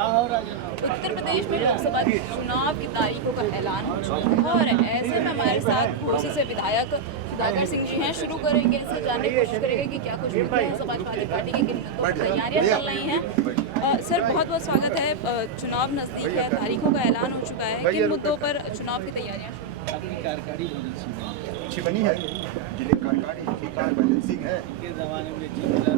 उत्तर प्रदेश में लोकसभा चुनाव की तारीखों का ऐलान हो चुका है और ऐसे में हमारे साथ घोसी से विधायक सुधाकर सिंह जी हैं। शुरू करेंगे, इससे जानने की कोशिश करेंगे कि क्या कुछ मुद्दे हैं समाजवादी पार्टी की, किन मुद्दों पर तैयारियां चल रही हैं। सर, बहुत बहुत स्वागत है। चुनाव नज़दीक है, तारीखों का ऐलान हो चुका है, किन मुद्दों पर चुनाव की तैयारियां अच्छी बनी है।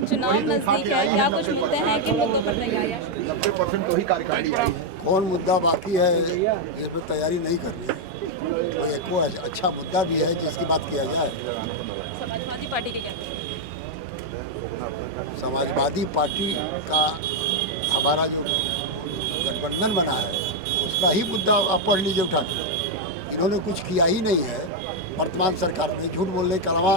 चुनाव नज़दीक है, क्या कुछ मुद्दे हैं, किन मुद्दों पर तैयारियां? 90% तो ही कार्यकारिणी आई। कौन मुद्दा बाकी है इस पर तैयारी नहीं कर रही है। तो एक कोई अच्छा मुद्दा भी है जिसकी बात किया जाए। समाजवादी पार्टी के क्या? समाजवादी पार्टी का हमारा जो गठबंधन बना है उसका ही मुद्दा आप पढ़ लीजिए उठा के। इन्होंने कुछ किया ही नहीं है वर्तमान सरकार ने। झूठ बोलने के अलावा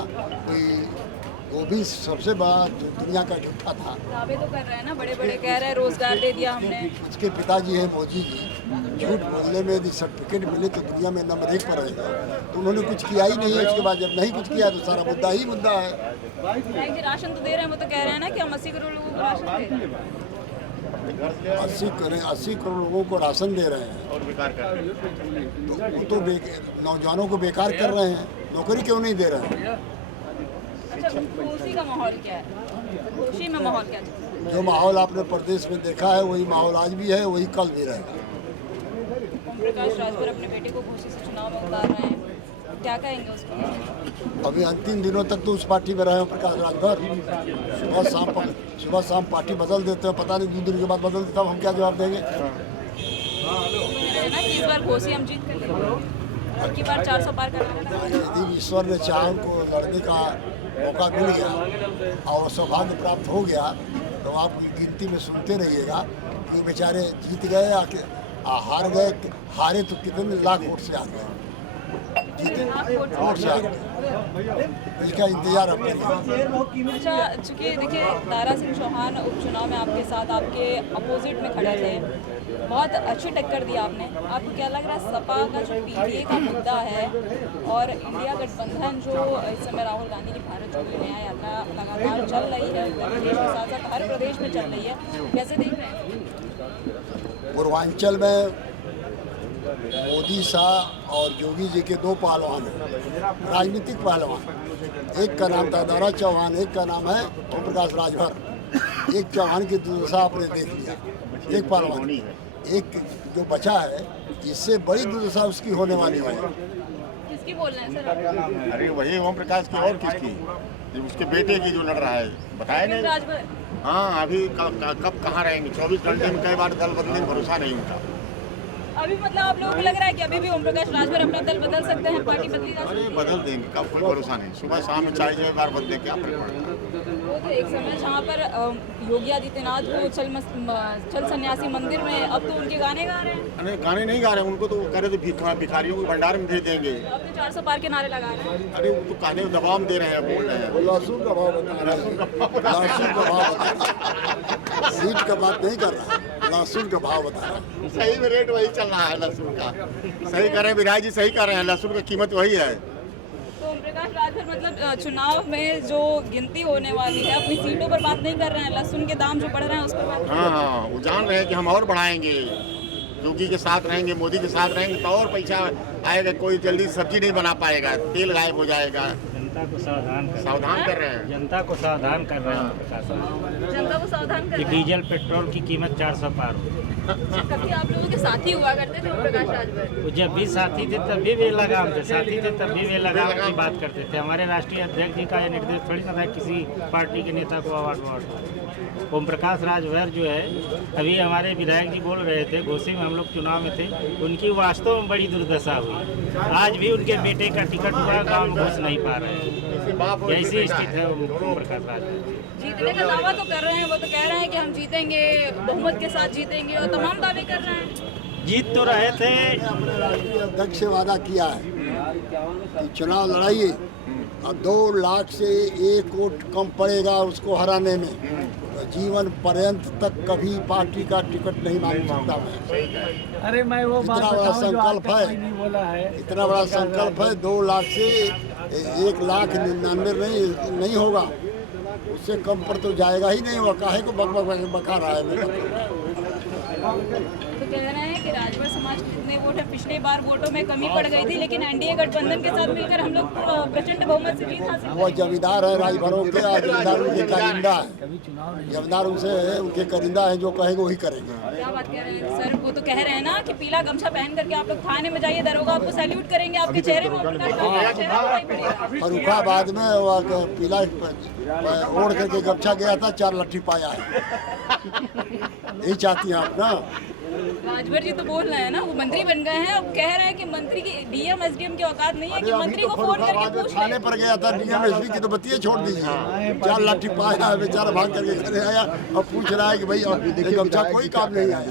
वो भी सबसे बड़ा दुनिया का झूठा था। दावे तो कर रहे हैं ना, बड़े बड़े कह रहे हैं रोजगार दे दिया हमने। उसके पिताजी हैं मोदी जी। झूठ बोलने में यदि सर्टिफिकेट मिले तो दुनिया में नंबर 1 पर रहेगा। तो उन्होंने कुछ किया ही नहीं है। उसके बाद जब नहीं कुछ किया तो सारा मुद्दा ही मुद्दा है। जी, राशन तो दे रहे हैं, वो तो कह रहे हैं ना कि हम 80 करोड़ लोगों को राशन दे रहे हैं। 80 करोड़ लोगों को राशन दे रहे हैं और बेकार कर रहे हैं। तो वो तो नौजवानों को बेकार कर रहे हैं। नौकरी क्यों नहीं दे रहे हैं? अच्छा, घोसी का माहौल क्या है? घोसी में माहौल क्या है? जो माहौल आपने प्रदेश में देखा है वही माहौल आज भी है, वही कल भी रहेगा। ओम प्रकाश राजभर अपने बेटे को घोसी से चुनाव में उतार रहे हैं, क्या कहेंगे उसको? अभी अंतिम दिनों तक तो उस पार्टी में रहे हैं प्रकाश राजभर। सुबह शाम पार्टी बदल देते हैं। पता नहीं 2 दिन के बाद बदल देता, हम क्या जवाब देंगे? ना कि इस बार घोसी हम जीत कर लेंगे, अब की बार 400 पार करना है। यदि ईश्वर ने चाहा उनको लड़ने का मौका मिल गया और सौभाग्य प्राप्त हो गया तो आप गिनती में सुनते रहिएगा कि बेचारे जीत गए, हार गए। हारे तो कितने लाख वोट से हार गए, जीते वोट से हार गए। इसका इंतजार अब करिए। अच्छा, चूँकि देखिए दारा सिंह चौहान उपचुनाव में आपके साथ आपके अपोजिट में खड़े थे, बहुत अच्छी टक्कर दी आपने। आपको क्या लग रहा है सपा का जो पीडीए का मुद्दा है और इंडिया गठबंधन जो इस समय राहुल गांधी की भारत जोड़ो न्याय यात्रा लगातार चल रही है, उत्तर प्रदेश के साथ साथ हर प्रदेश में चल रही है, कैसे देख रहे हैं? पूर्वांचल में मोदी शाह और योगी जी के 2 पहलवान हैं, राजनीतिक पहलवान। एक का नाम था दारा चौहान, एक का नाम है ओम प्रकाश राजभर। एक चौहान की दुर्दशा आपने देख लिया, एक पहलवान। एक जो बचा है इससे बड़ी दुर्दशा उसकी होने वाली है। किसकी बोल रहे हैं सर? अरे वही ओम प्रकाश की और किसकी? उसके बेटे की जो लड़ रहा है, बताया नहीं। राजभर हाँ, अभी कब कहाँ रहेंगे? 24 घंटे में कई बार दल बदलने में भरोसा नहीं उनका। अभी मतलब आप लोगों को लग रहा है कि अभी भी ओम प्रकाश राजभर अपना दल बदल सकते हैं, पार्टी बदली जा सकती अरे है? बदल देंगे, कब कोई भरोसा नहीं। सुबह शाम में 4 बार बदले, क्या फर्क पड़ेगा? वो तो एक समय जहाँ पर योगी आदित्यनाथ को चल सन्यासी मंदिर में, अब तो उनके गाने गा रहे हैं। अरे गाने नहीं गा रहे हैं, उनको तो कह रहे थे भिखारियों को भंडार में भेज देंगे। अब तो 400 पार के नारे लगा रहे हैं। अरे वो तो कहने दबाव में दे रहे हैं, बोल रहे हैं। लहसुन का भाव बता रहा है, लहसुन का भाव बता रहा है। सीट का बात नहीं कर रहा है, लहसुन का भाव बता रहा है। सही में रेट वही चल रहा है लहसुन का। सही कर रहे हैं विधायक जी, सही कर रहे हैं। लहसुन की कीमत वही है। तो ओम प्रकाश राजभर मतलब चुनाव में जो गिनती होने वाली है अपनी सीटों पर बात नहीं कर रहे हैं, लहसुन के दाम जो बढ़ रहे हैं उस पर बात। हाँ, वो जान रहे हैं कि हम और बढ़ाएंगे। योगी के साथ रहेंगे, मोदी के साथ रहेंगे तो और पैसा आएगा। कोई जल्दी सब्जी नहीं बना पाएगा, तेल गायब हो जाएगा। जनता को सावधान कर रहे हैं। जनता को सावधान कर रहे हैं प्रकाश राज। जनता को सावधान कर कि रहे हैं। डीजल पेट्रोल की कीमत 400 पार हो। कभी आप लोगों के साथी हुआ करते थे ओम प्रकाश राजभर? वो जब भी साथी थे तब भी वे लगाम थे, साथी थे तब भी वे लगाम की बात करते थे। हमारे राष्ट्रीय अध्यक्ष जी का यह निर्देश थोड़ी ना था किसी पार्टी के नेता को अवार्ड। ओम प्रकाश राजभर जो है, अभी हमारे विधायक जी बोल रहे थे, घोसी में हम लोग चुनाव में थे, उनकी वास्तव में बड़ी दुर्दशा हुई। आज भी उनके बेटे का टिकट हुआ, गाँव में घुस नहीं पा रहे हैं। ऐसी स्थिति है ओम प्रकाश राजभर। जीतने का दावा तो कर रहे हैं, वो तो कह रहे हैं कि हम जीतेंगे, बहुमत के साथ जीतेंगे और तमाम दावे कर रहे हैं। जीत तो रहे थे। राष्ट्रीय अध्यक्ष से वादा किया है कि चुनाव लड़ाइए और 2 लाख से 1 वोट कम पड़ेगा उसको हराने में, तो जीवन पर्यंत तक कभी पार्टी का टिकट नहीं मांग सकता मैं। अरे मैं वो इतना बड़ा संकल्प है, इतना बड़ा संकल्प है। 2 लाख से 1,99,000 नहीं होगा, उससे कम पर तो जाएगा ही नहीं। वो काहे को बका रहा है मेरा। तो कह रहे हैं कि राजभर समाज के जितने वोट है, पिछले बार वोटों में कमी पड़ गई थी, लेकिन एनडीए गठबंधन के साथ मिलकर हम लोग प्रचंड बहुमत से जीत हासिल वो जमींदार है राजभरों के, और जमींदार उनके करिंदा है। जमींदार उनसे उनके करिंदा है, जो कहेंगे वही करेंगे। क्या बात कह रहे हैं सर? वो तो कह रहे हैं ना कि पीला गमछा पहन करके आप लोग थाने में जाइए, दरोगा आपको सैल्यूट करेंगे, आपके चेहरे में प्रकाश का चेहरा दिखाई पड़ेगा। फरुखाबाद में वो पीला ओढ़ करके गमछा गया था, 4 लट्ठी पाया है। यही चाहती हैं आप ना? राजभर जी तो बोल रहे हैं ना, वो मंत्री बन गए हैं, अब कह रहे हैं कि मंत्री की डीएम एसडीएम की औकात नहीं है कि मंत्री को फोन करके पूछ ले। थाने पर गया था, डीएम एसपी की तो बत्तियां छोड़ दीजिए। 4 लाठी पाया है, बेचारा भाग करके घरे आया और पूछ रहा है कि भाई ये गमछा कोई काम नहीं आया।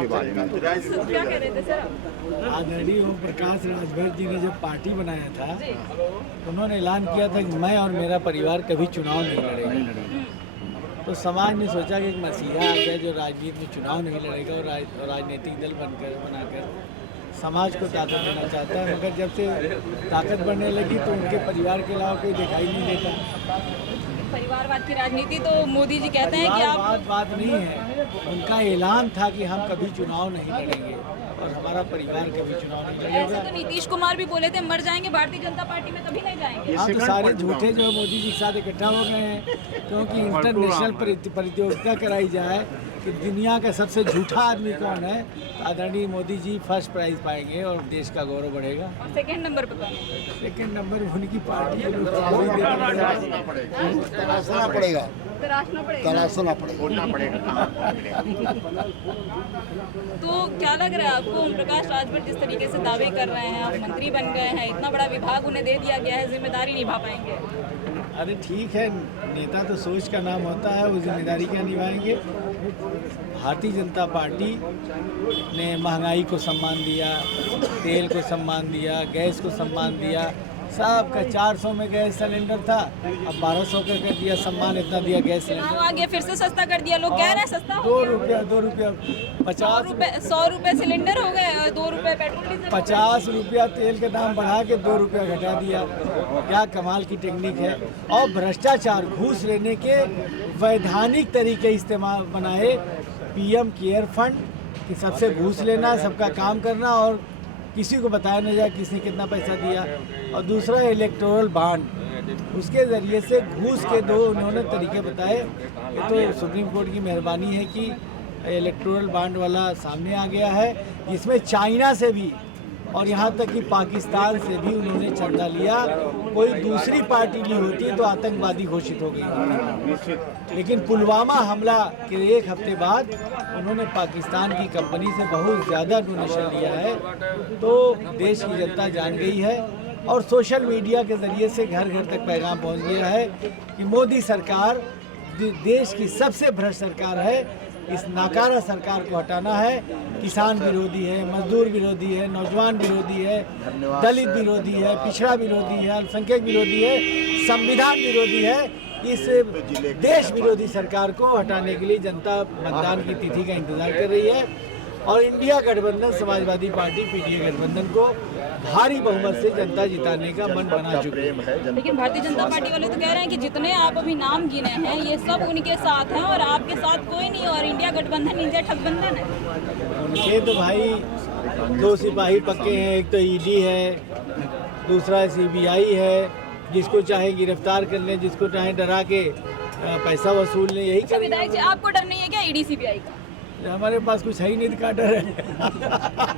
क्या कह रहे थे सर आप? आदरणीय ओम प्रकाश राजभर जी ने जब पार्टी बनाया था, उन्होंने ऐलान किया था कि मैं और मेरा परिवार कभी चुनाव नहीं लड़ेंगे। तो समाज ने सोचा कि एक मसीहा आ गया जो राजनीति में चुनाव नहीं लड़ेगा और राजनीतिक दल बनाकर समाज को ताकत देना चाहता है। मगर जब से ताकत बढ़ने लगी तो उनके परिवार के अलावा कोई दिखाई नहीं देता। परिवारवाद की राजनीति तो मोदी जी कहते हैं कि आप बात नहीं है, उनका ऐलान था कि हम कभी चुनाव नहीं लड़ेंगे और हमारा परिवार कभी चुनाव नहीं ऐसे लड़ेगा। तो नीतीश कुमार भी बोले थे मर जाएंगे भारतीय जनता पार्टी में, कभी नहीं जाएंगे। हाँ, तो सारे झूठे जो है मोदी जी के साथ इकट्ठा हो गए हैं, क्योंकि इंटरनेशनल प्रतियोगिता कराई जाए कि दुनिया का सबसे झूठा आदमी कौन है, आदरणीय मोदी जी फर्स्ट प्राइज पाएंगे और देश का गौरव बढ़ेगा। और सेकंड नंबर पे कौन है? सेकंड नंबर उनकी पार्टी के लोग तलाशना पड़ेगा, तराशना पड़ेगा। तलाशना पड़ेगा। तो क्या लग रहा है आपको, ओम प्रकाश राजभर जिस तरीके से दावे कर रहे हैं, आप मंत्री बन गए हैं, इतना बड़ा विभाग उन्हें दे दिया गया है, जिम्मेदारी निभा पाएंगे? अरे ठीक है, नेता तो सोच का नाम होता है, वो जिम्मेदारी क्या निभाएंगे। भारतीय जनता पार्टी ने महंगाई को सम्मान दिया, तेल को सम्मान दिया, गैस को सम्मान दिया, सबका 400 में गैस सिलेंडर था, अब 1200 का कर दिया, सम्मान इतना दिया गैस चुनाव सिलेंडर। आ गया, फिर से सस्ता कर दिया, लोग कह रहे हैं सस्ता हो 2 गया। रुपया 50 100 रुपए सिलेंडर हो गए और 2 रुपए पेट्रोल डीजल हो गए। 50 रुपया तेल का दाम बढ़ा के 2 रुपया घटा दिया। क्या कमाल की टेक्निक है। और भ्रष्टाचार, घूस लेने के वैधानिक तरीके इस्तेमाल बनाए, पीएम केयर फंड कि सबसे घूस लेना, सबका काम करना और किसी को बताया न जाए किसने कितना पैसा दिया। और दूसरा इलेक्टोरल बॉन्ड, उसके ज़रिए से घूस के 2 उन्होंने तरीके बताए। ये तो सुप्रीम कोर्ट की मेहरबानी है कि इलेक्टोरल बॉन्ड वाला सामने आ गया है, जिसमें चाइना से भी और यहाँ तक कि पाकिस्तान से भी उन्होंने चंदा लिया। कोई दूसरी पार्टी ली होती तो आतंकवादी घोषित हो गई, लेकिन पुलवामा हमला के 1 हफ्ते बाद उन्होंने पाकिस्तान की कंपनी से बहुत ज़्यादा डोनेशन लिया है। तो देश की जनता जान गई है और सोशल मीडिया के ज़रिए से घर घर तक पैगाम पहुंच गया है कि मोदी सरकार देश की सबसे भ्रष्ट सरकार है। इस नाकारा सरकार को हटाना है। किसान विरोधी है, मजदूर विरोधी है, नौजवान विरोधी है, दलित विरोधी है, पिछड़ा विरोधी है, अल्पसंख्यक विरोधी है, संविधान विरोधी है। इस देश विरोधी सरकार को हटाने के लिए जनता मतदान की तिथि का इंतजार कर रही है और इंडिया गठबंधन, समाजवादी पार्टी पीडीए गठबंधन को भारी बहुमत से जनता जिताने का मन बना चुकी है। लेकिन भारतीय जनता पार्टी वाले तो कह रहे हैं कि जितने आप अभी नाम गिने हैं ये सब उनके साथ हैं और आपके साथ कोई नहीं, और इंडिया गठबंधन इंडिया ठगबंधन है। उनके तो भाई 2 सिपाही पक्के हैं, एक तो ईडी है, दूसरा सीबीआई है, जिसको चाहे गिरफ्तार कर लें, जिसको चाहे डरा के पैसा वसूल लें, यही अच्छा विधायक जी, आपको डर नहीं है क्या ईडी सीबीआई का? हमारे पास कुछ है ही नहीं, का डर है।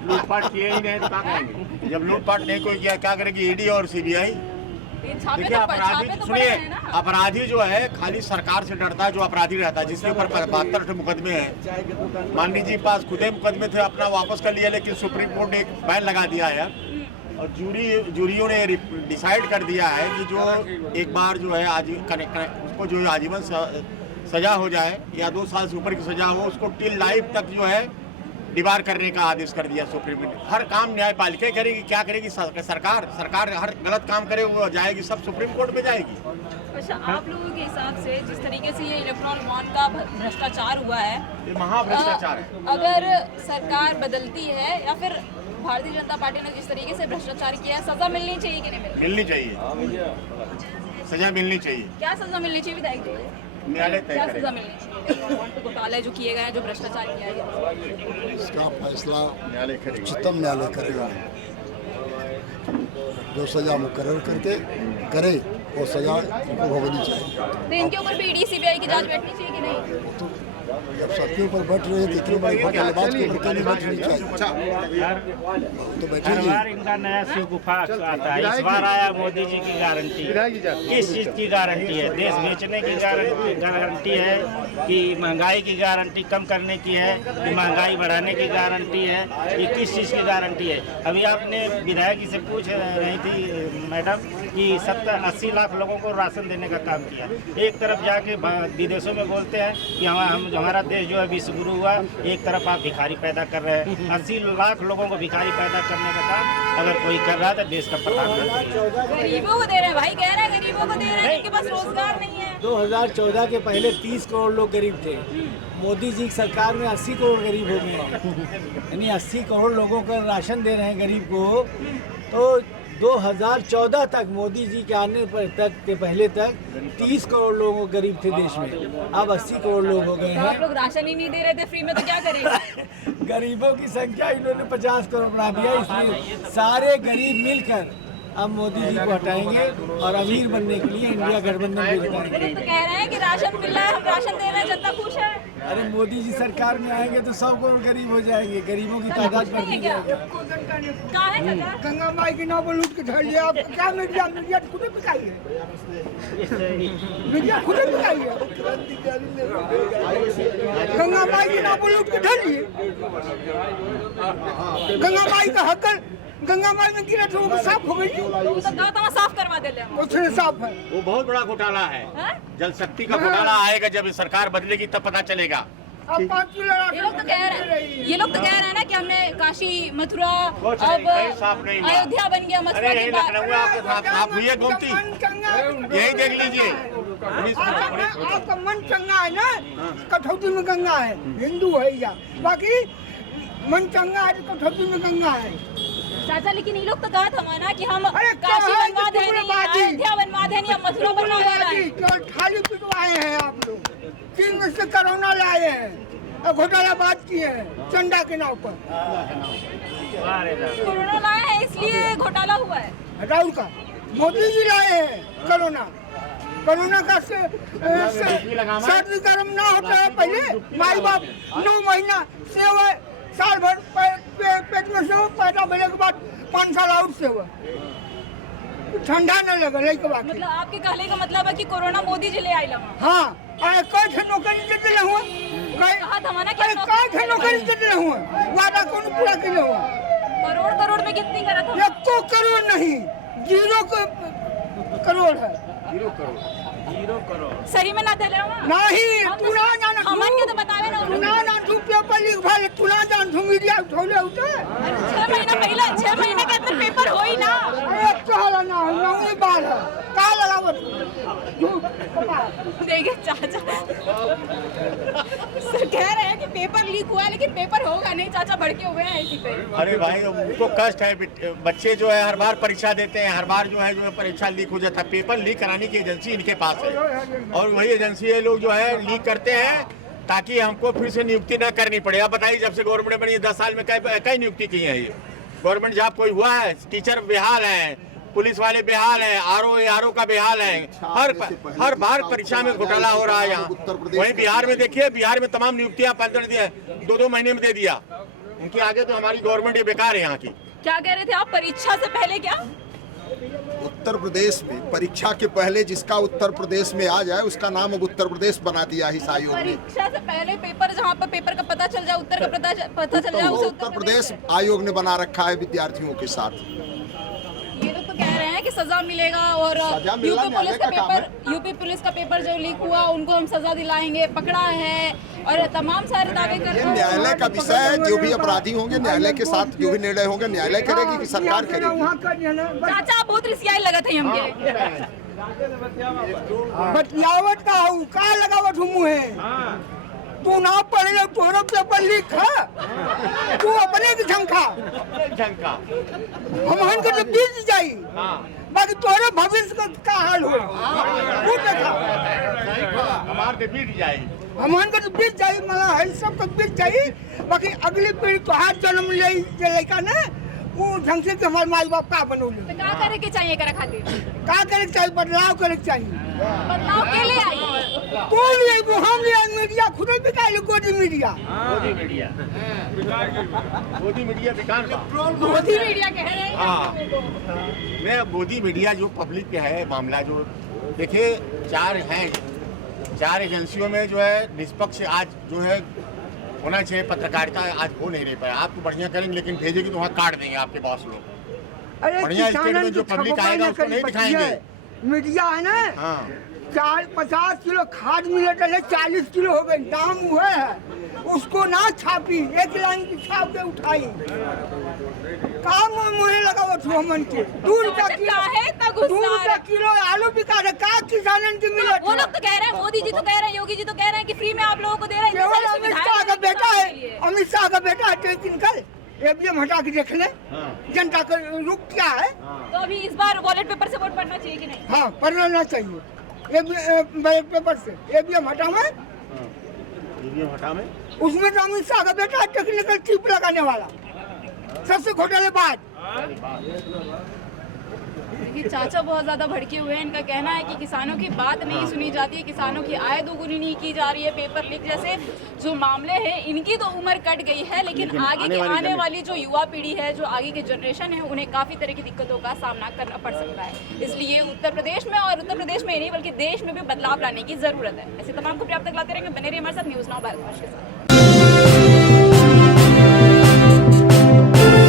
लूटपाट किए ही नहीं तो क्या करेंगे? जब लूटपाट नहीं कोई किया, क्या करेगी ईडी और सीबीआई? ये छापे देखिए तो अपराधी, पड़े सुनिए, हैं ना। अपराधी जो है खाली सरकार से डरता है, जो अपराधी रहता है, जिसके ऊपर 72 मुकदमे हैं। मान लीजिए पास खुदे मुकदमे थे, अपना वापस कर लिया, लेकिन सुप्रीम कोर्ट ने एक बैन लगा दिया है और जूरियों ने डिसाइड कर दिया है कि जो एक बार जो है उसको जो आजीवन सजा हो जाए या 2 साल से ऊपर की सजा हो, उसको टिल लाइफ तक जो है डिबार करने का आदेश कर दिया सुप्रीम कोर्ट ने। हर काम न्यायपालिका करेगी, क्या करेगी सरकार हर गलत काम करे वो जाएगी, सब सुप्रीम कोर्ट में जाएगी। अच्छा, आप लोगों के हिसाब से जिस तरीके से ये इलेक्ट्रॉनिक बॉन्ड का भ्रष्टाचार हुआ है, ये महाभ्रष्टाचार है। अगर सरकार बदलती है या फिर भारतीय जनता पार्टी ने जिस तरीके से भ्रष्टाचार किया है, सजा मिलनी चाहिए कि नहीं मिलनी? मिलनी चाहिए, सजा मिलनी चाहिए। क्या सजा मिलनी चाहिए विधायक जी? न्यायालय तय क्या करेगा। सजा मिलनी चाहिए घोटाले जो किए गए हैं, जो भ्रष्टाचार किया गया? इसका फैसला न्यायालय करेगा। उच्चतम न्यायालय करेगा। जो सजा मुकर्रर करके करे वो सजा इनको भोगनी चाहिए। तो इनके ऊपर भी ईडी सीबीआई की जांच बैठनी चाहिए कि नहीं? तो जब सबके ऊपर बैठ रहे हैं तो इतनी बड़ी घोटालेबाज के ऊपर क्यों नहीं बैठनी चाहिए? तो हर बैठेगी। बार इनका नया शिव गुफा आता है। इस बार आया मोदी जी की गारंटी। किस चीज़ की गारंटी है? देश बेचने की गारंटी है कि महंगाई की गारंटी कम करने की है कि महंगाई बढ़ाने की गारंटी है? ये किस चीज़ की गारंटी है? अभी आपने विधायक जी से पूछ रही थी मैडम कि 70-80 लाख लोगों को राशन देने का काम किया। एक तरफ जाके विदेशों में बोलते हैं कि हमारा देश जो है विश्व गुरु हुआ, एक तरफ आप भिखारी पैदा कर रहे हैं। 80 लाख लोगों को भिखारी पैदा करने का काम अगर कोई कर रहा है तो देश का प्रधानमंत्री। गरीबों को दे रहे हैं भाई, कह रहे हैं गरीबों को दे रहे हैं, इनके पास रोजगार नहीं है। 2014 के पहले 30 करोड़ लोग गरीब थे। मोदी जी की सरकार में 80 करोड़ गरीब हो गए, यानी 80 करोड़ लोगों का राशन दे रहे हैं गरीब को। तो 2014 तक मोदी जी के आने पर तक के पहले तक 30 करोड़ लोग गरीब थे देश में, अब 80 करोड़ लोग हो गए तो आप हैं। लोग राशन ही नहीं दे रहे थे फ्री में, तो क्या करेंगे? गरीबों की संख्या इन्होंने 50 करोड़ बढ़ा दिया, इसलिए सारे गरीब मिलकर अब मोदी जी को हटाएंगे और अमीर बनने के लिए इंडिया गठबंधन को जिताएंगे। ये लोग तो कह रहे हैं कि राशन मिल रहा है, हम राशन दे रहे हैं, जनता खुश है। अरे मोदी जी सरकार में आएंगे तो 100 करोड़ गरीब हो जाएंगे, गरीबों की तादाद बढ़ नहीं है क्या? जाएगी। कहाँ है चाचा? गंगा माई की नाव पर लूट के धर लिया। आप क्या मीडिया खुद पिकाई है, मीडिया खुद पिकाई है। गंगा माई की नाव पर लूट के धर लिए। गंगा माई का हक, गंगा माई में गिरा तो वो साफ हो गई। तो कहा था साफ करवा देते हैं। उसने साफ है। वो बहुत बड़ा घोटाला है। हाँ? जल शक्ति का घोटाला आएगा, जब सरकार बदलेगी तब पता चलेगा। अब 5 किलो ये लोग तो कह रहे हैं, ये लोग तो कह रहे हैं ना कि हमने काशी मथुरा कुछ अब नहीं, कहीं साफ नहीं हुआ। अयोध्या बन गया, मथुरा अरे के यही बाद। लखनऊ आपके साथ आप हुई है गोमती, यही देख लीजिए। आपका मन चंगा है ना, कठौती में गंगा है, हिंदू है या बाकी मन चंगा है तो कठौती में गंगा है। चाचा लेकिन ये लोग तो कहा था ना कि हम अरे काशी कहाँ बनवा दें, टुकड़ेबाजी? अयोध्या बनवा दें या मथुरा बनवा दें। केवल थाली पिटवाए हैं आप लोग। चीन में से कोरोना लाए हैं और घोटाला बात किए हैं चंदा के नाव पर। कोरोना लाया है इसलिए घोटाला हुआ है। राहुल का मोदी जी लाए हैं कोरोना। कोरोना का सर्दी गर्म ना होता है पहले, माई बाप 9 महीना से हुए, साल भर पेट में से पैदा होने के बाद 5 साल आउट से हुआ, ठंडा न लगे लड़के बात। मतलब आपके कहने का मतलब है कि कोरोना मोदी जी ले आई लगा। हाँ, अरे कई थे नौकरी देते नहीं हुए, कहा था ना कि अरे कई थे नौकरी देते नहीं हुए, वादा कौन पूरा किए हुआ? करोड़ करोड़ में कितनी करा था? 1 करोड़ नहीं, 0 करोड़ है। सही में ना दे रहे हो नहीं, तू ना जान, हमन के तो बतावे ना। तू ना जान, तू पेपर लिख भाले, तू ना जान, तू मीडिया उठौले होते। 6 महीना पहले, 6 महीने के अंदर पेपर हो ही ना। अरे चला ना, नौवीं बार है, का लगावत? देखिए चाचा सर कह रहे हैं कि पेपर लीक हुआ है, लेकिन पेपर होगा नहीं। चाचा भड़के हुए हैं इसी पे। अरे भाई उनको कष्ट है, बच्चे जो है हर बार परीक्षा देते हैं, हर बार जो है परीक्षा लीक हो जाता है। पेपर लीक कराने की एजेंसी इनके पास है और वही एजेंसी ये लोग जो है लीक करते हैं ताकि हमको फिर से नियुक्ति न करनी पड़े। आप बताइए, जब से गवर्नमेंट बनी 10 साल में कई नियुक्ति की है ये गवर्नमेंट जॉब कोई हुआ है? टीचर बेहाल है, पुलिस वाले बेहाल है, आरओ का बेहाल है। हर बार परीक्षा में घोटाला हो रहा है यहाँ। वहीं बिहार में देखिए, बिहार में तमाम नियुक्तियां 15 दिन 2-2 महीने में दे दिया। उनके आगे तो हमारी गवर्नमेंट ये बेकार है यहाँ की। क्या कह रहे थे आप? परीक्षा से पहले क्या? उत्तर प्रदेश में परीक्षा के पहले जिसका उत्तर प्रदेश में आ जाए उसका नाम अब उत्तर प्रदेश बना दिया है इस आयोग ने। परीक्षा से पहले पेपर, जहाँ पर पेपर का पता चल जाए, उत्तर का पता चल जाए, उसे उत्तर प्रदेश आयोग ने बना रखा है विद्यार्थियों के साथ। ये लोग तो कह रहे हैं कि सजा मिलेगा और सजा मिलना यूपी पुलिस का पेपर जो लीक हुआ उनको हम सजा दिलाएंगे, पकड़ा है और तमाम सारे दावे कर रहे हैं। न्यायालय का विषय है, जो भी अपराधी होंगे न्यायालय के साथ जो भी निर्णय होंगे न्यायालय करेगी कि सरकार करेगी। चाचा आप बहुत रिसियाई लगा थे हमके। बतियावत का हूँ, का लगावत हूँ मुँहे? तू ना पढ़े तोरो पेपर लीक है, तू अपने की झंखा झंका हमहन के तो बीत जाई, बाकी तोरे भविष्य का हाल हो तू देखा हमारे बीत जाए हमहन के तो बीत जाई, मला है सब को बीत जाई, बाकी अगली पीढ़ी तो हाथ जन्म ले जे लड़का ने वो ढंग से हमारे माई बाप का बनौले तो क्या करे के चाहिए करा खातिर? का करे के चाहिए, बदलाव करे के चाहिए। बदलाव के लिए आई कौन ले वो हम ले मीडिया खुद भी का गोदी media Modi media Modi media बेकार बा। मोदी मीडिया कह रहे हैं। हाँ मैं मोदी मीडिया जो पब्लिक के है मामला, जो देखिए चार एजेंसियों में जो है निष्पक्ष आज जो है होना चाहिए, पत्रकारिता आज हो नहीं रही पाया। आप तो बढ़िया करेंगे लेकिन भेजेंगे तो वहाँ काट देंगे आपके बॉस लोग। अरे बढ़िया स्टेट में जो पब्लिक आएगा उसको नहीं दिखाएंगे। मीडिया है ना, हाँ 50 किलो खाद मिले पहले 40 किलो हो गए, दाम हुए है उसको ना छापी, एक लाइन की छाप के उठाई, काम मुझे लगा वो हमन के 2 रुपया किलो आलू बिका रहे, का किसानन के मिले। वो लोग तो कह रहे हैं, मोदी जी तो कह रहे हैं, योगी जी तो कह रहे हैं कि फ्री में आप लोगों को दे रहे हैं। केवल अमित शाह का बेटा है, अमित शाह का बेटा है, टेक्निकल एबीएम हटा के देख ले जनता का रुख क्या है। तो अभी इस बार वॉलेट पेपर से वोट पड़ना चाहिए कि नहीं? हाँ पढ़ना चाहिए, बैलेट पेपर से एबीएम हटा में उसमें तो अमित शाह का बेटा टेक्निकल चिप लगाने वाला सबसे घोटालेबाज। देखिए चाचा बहुत ज़्यादा भड़के हुए हैं। इनका कहना है कि किसानों की बात नहीं सुनी जाती है, किसानों की आय दोगुनी नहीं की जा रही है। पेपर लीक जैसे जो मामले हैं इनकी तो उम्र कट गई है, लेकिन आने वाली जो युवा पीढ़ी है, जो आगे की जनरेशन है, उन्हें काफ़ी तरह की दिक्कतों का सामना करना पड़ सकता है। इसलिए उत्तर प्रदेश में, और उत्तर प्रदेश में नहीं बल्कि देश में भी बदलाव लाने की ज़रूरत है। ऐसे तमाम को आप तक लाते रहेंगे, बने रहिए हमारे साथ न्यूज़ नाउ भारतवर्ष के साथ।